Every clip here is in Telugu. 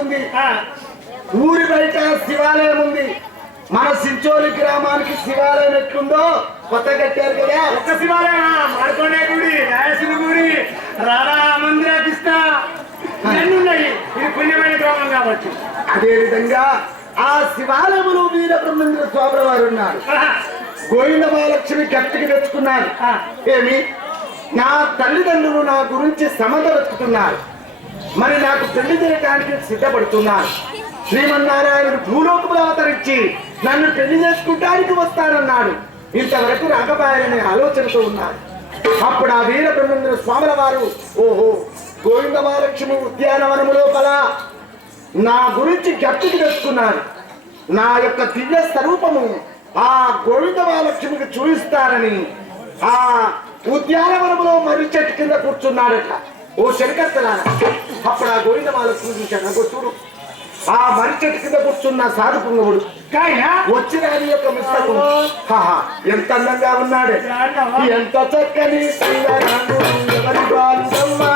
అవుతుంది. ఊరి బయట శివాలయం ఉంది. మన సించోలి గ్రామానికి శివాలయం ఎట్లుందో కొత్త కట్టారు కదా. ఒక్క శివాలయం మాడుకొండే గుడి, రాయసిన గుడి, రాధా మందిర కృష్ణ ఇవన్నీ ఉన్నాయి. ఇది పుణ్యమైన గ్రామం కాబట్టి. అదే విధంగా ఆ శివాలయంలో వీర బ్రహ్మేంద్ర స్వామి వారు ఉన్నారు. గోవింద మహాలక్ష్మి గట్టికి తెచ్చుకున్నారు. ఏమి నా తల్లిదండ్రులు నా గురించి సమత వెతుకుతున్నారు. మరి నాకు పెళ్లి చేయడానికి సిద్ధపడుతున్నారు. శ్రీమన్నారాయణుడు భూలోకములు అవతరించి నన్ను పెళ్లి చేసుకుంటానికి వస్తానన్నాడు. ఇంతవరకు రాకపోయారనే ఆలోచనతో ఉన్నారు. అప్పుడు ఆ వీర బ్రహ్మేంద్ర స్వాముల వారు ఓహో గోవింద మహాలక్ష్మి ఉద్యానవనము లోపల నా గురించి గట్టికి తెచ్చుకున్నారు. నా యొక్క దివ్య స్వరూపము ఆ గోవింద మహాలక్ష్మికి చూపిస్తారని ఆ ఉద్యానవనంలో మర్రి చెట్టు కింద కూర్చున్నాడట. ఓ శనికర్తనారా, అప్పుడు ఆ గోవింద మహాలక్ష్మి చూశాను. చూడు ఆ మర్రి చెట్టు కింద కూర్చున్న సాధు పుంగవుడు వచ్చిన యొక్క మిస్టకు ఎంత అందంగా ఉన్నాడు. ఎంత చక్కని ఎవరి బాలుడమ్మా.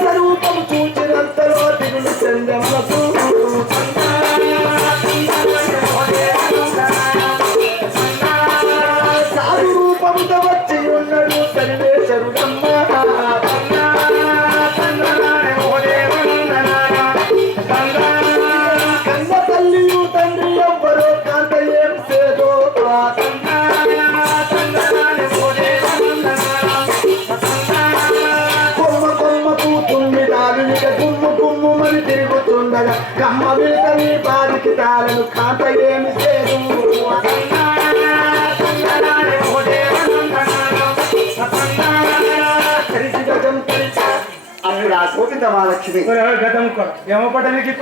స్వరూపము చూచినంతలో దిగులు చెందమ్మకు సాధు రూపముతో వచ్చి ఉన్నాడు సర్వేశ్వరుడమ్మ. కన్న తల్లియు తండ్రి ఎవ్వరో కాంత ఏం సేదో తిరుగుతుండగా కమ్మ వీటని బాధికి తాళను కాంత ఏమి లేదు. అప్పుడు ఆ గోవింద మహాలక్ష్మి గతం ఏమో పడ్డానికి